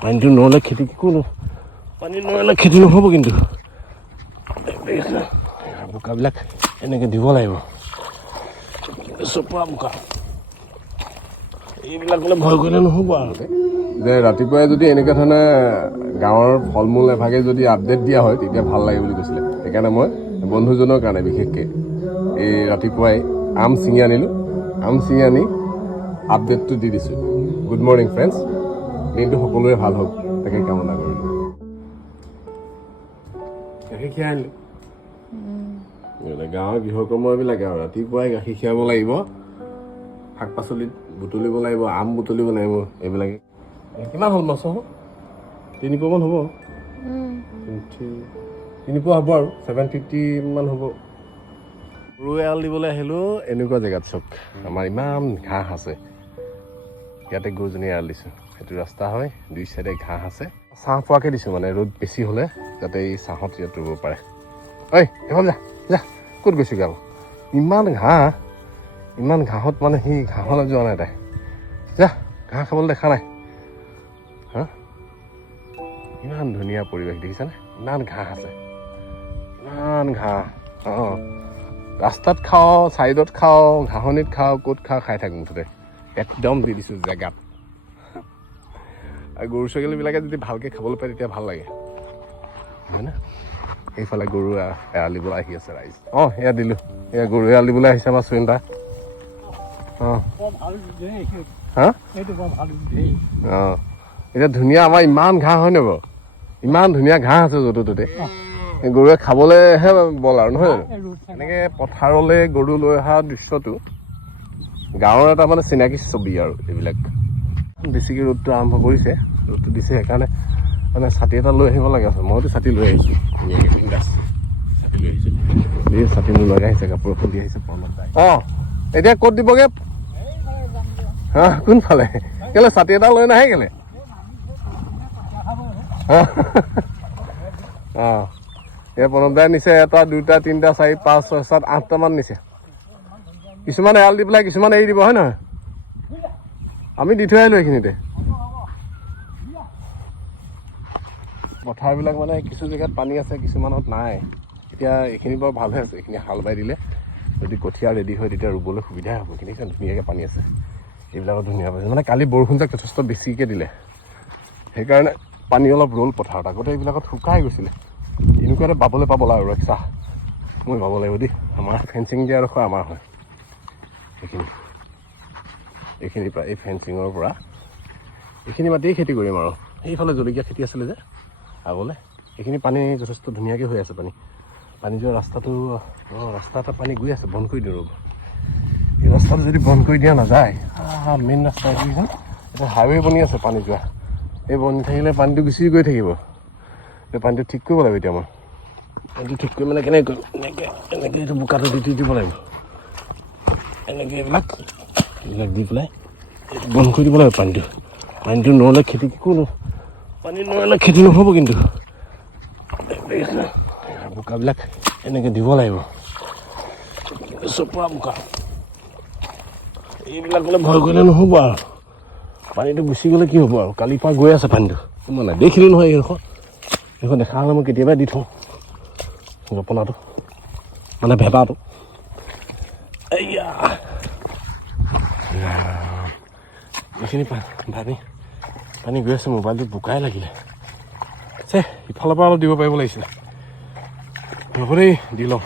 পানীটো নহ'লে খেতি কোনো পানী নহ'লে খেতি নহ'ব কিন্তু বোকাবিলাক এনেকৈ দিব লাগিব চপোৱা বোকা এইবিলাকলৈ ভয় কৰিলে নহ'ব আৰু যে ৰাতিপুৱাই যদি এনেকুৱা ধৰণে গাঁৱৰ ফল মূল এভাগে যদি আপডেট দিয়া হয় তেতিয়া ভাল লাগে বুলি কৈছিলে সেইকাৰণে মই বন্ধুজনৰ কাৰণে বিশেষকৈ এই ৰাতিপুৱাই আম ছিঙি আনিলোঁ আম ছিঙি আনি আপডেটটো দি দিছোঁ গুড মৰ্ণিং ফ্ৰেণ্ডছ দিনটো সকলোৰে ভাল হওক তাকে কামনা কৰিলোঁ গাখীৰ খীৰাই আনিলোঁ গাঁৱৰ গৃহকৰ্ম এইবিলাকে আৰু ৰাতিপুৱাই গাখীৰ খীৰাব লাগিব শাক পাচলিত বুটলিব লাগিব আম বুটলিব লাগিব এইবিলাকে কিমান হ'ল মাছ 3 পোৱামান হ'ব 3 পোৱা হ'ব আৰু 750 মান হ'ব গৰু এৰাল দিবলৈ আহিলোঁ এনেকুৱা জেগাত চাওক আমাৰ ইমান ঘাঁহ আছে ইয়াতে গৰুজনী এৰাল দিছোঁ সেইটো ৰাস্তা হয় 2 চাইডে ঘাঁহ আছে ছাঁ পোৱাকৈ দিছোঁ মানে ৰ'দ বেছি হ'লে যাতে এই ছাঁত ইয়াত ৰুব পাৰে ঐ এখন যা যা ক'ত গৈছোঁ গাব ইমান ঘাঁহত মানে সি ঘাঁহলৈ যোৱা নাই তাই যা ঘাঁহ খাবলৈ দেখা নাই হা ইমান ধুনীয়া পৰিৱেশ দেখিছানে ইমান ঘাঁহ আছে ইমান ঘাঁহ অঁ ৰাস্তাত খাওঁ ছাইডত খাওঁ ঘাঁহনিত খাওঁ ক'ত খাই থাক মুঠতে একদম দি দিছোঁ জেগাত আৰু গৰু ছাগলীবিলাকে যদি ভালকৈ খাবলৈ পায় তেতিয়া ভাল লাগে হয়নে এইফালে গৰু এৰাল দিবলৈ আহি আছে ৰাইজ অঁ এয়া দিলোঁ এয়া গৰু এৰাল দিবলৈ আহিছে আমাৰ চুইণ্টা অঁ হা অঁ এতিয়া ধুনীয়া আমাৰ ইমান ঘাঁহ হয়নে বাৰু ইমান ধুনীয়া ঘাঁহ আছে য'তে ত'তে গৰুৱে খাবলৈহে বল আৰু নহয় জানো এনেকৈ পথাৰলৈ গৰু লৈ অহা দৃশ্যটো গাঁৱৰ এটা মানে চিনাকি ছবি আৰু এইবিলাক বেছিকৈ ৰ'দটো আৰম্ভ কৰিছে ৰ'দটো দিছে সেইকাৰণে মানে ছাতি এটা লৈ আহিব লাগে আছে মইতো ছাতি লৈ আহিছোঁ ধুনীয়াকৈ ছাতি লৈ আহিছোঁ এই ছাতি নলগাই আহিছে কাপোৰ খুলি আহিছে পৰ্ণত দাই অঁ এতিয়া ক'ত দিবগৈ হা কোনফালে কেলৈ ছাতি এটা লৈ নাহে কেলৈ অঁ এই প্ৰণৱ দাই নিছে 1 2 3 4 5 6 7 8টামান নিছে কিছুমান এৰাল দি পেলাই কিছুমান এৰি দিব হয় নহয় আমি দি থৈ আহিলোঁ এইখিনিতে পথাৰবিলাক মানে কিছু জেগাত পানী আছে কিছুমানত নাই এতিয়া এইখিনি বাৰু ভাল হৈ আছে এইখিনি হাল বাই দিলে যদি কঠীয়া ৰেডি হয় তেতিয়া ৰুবলৈ সুবিধাই হ'ব এইখিনি ধুনীয়াকৈ পানী আছে এইবিলাকত ধুনীয়া পাইছে মানে কালি বৰষুণজাক যথেষ্ট বেছিকৈ দিলে সেইকাৰণে পানী অলপ ৰ'ল পথাৰত আগতে এইবিলাকত শুকাই গৈছিলে এনেকুৱাতে বাবলৈ পাবলৈ আৰু এক চাহ মই পাব লাগিব দেই আমাৰ ফেঞ্চিং দিয়া ডোখৰ আমাৰ হয় এইখিনিৰ পৰা এই ফেঞ্চিঙৰ পৰা এইখিনি মাটিয়েই খেতি কৰিম আৰু সেইফালে জলকীয়া খেতি আছিলে যে আগলৈ এইখিনি পানী যথেষ্ট ধুনীয়াকৈ হৈ আছে পানী যোৱা ৰাস্তাটো ৰাস্তা এটা পানী গৈ আছে বন্ধ কৰি দিওঁ ৰ'ব এই ৰাস্তাটো যদি বন্ধ কৰি দিয়া নাযায় মেইন ৰাস্তা এটা হাইৱে বনি আছে পানী যোৱা এই বনি থাকিলে পানীটো গুচি গৈ থাকিব এই পানীটো ঠিক কৰিব লাগিব এতিয়া মই পানীটো ঠিক কৰি মানে কেনেকৈ কৰিম এনেকৈ এইটো বোকাটো দি দিব লাগিব এনেকৈ এইবিলাক দি পেলাই বন্ধ কৰি দিব লাগিব পানীটো নহ'লে খেতি কোনো পানী নহ'লে খেতি নহ'ব কিন্তু বোকাবিলাক এনেকৈ দিব লাগিব চপোৱা বোকা এইবিলাকলৈ ভয় কৰিলে নহ'ব আৰু পানীটো গুচি গ'লে কি হ'ব আৰু কালিৰ পৰা গৈ আছে পানীটো মই নাই দেখিলোঁ নহয় এইখন দেখা হ'লে মই কেতিয়াবাই দি থওঁ জপনাটো মানে ভেটাটো এইয়া এইখিনি পানী গৈ আছে মোবাইলটো বোকাই লাগিলে ইফালৰ পৰা অলপ দিব পাৰিব লাগিছিলে হ'ব দেই দি লওঁ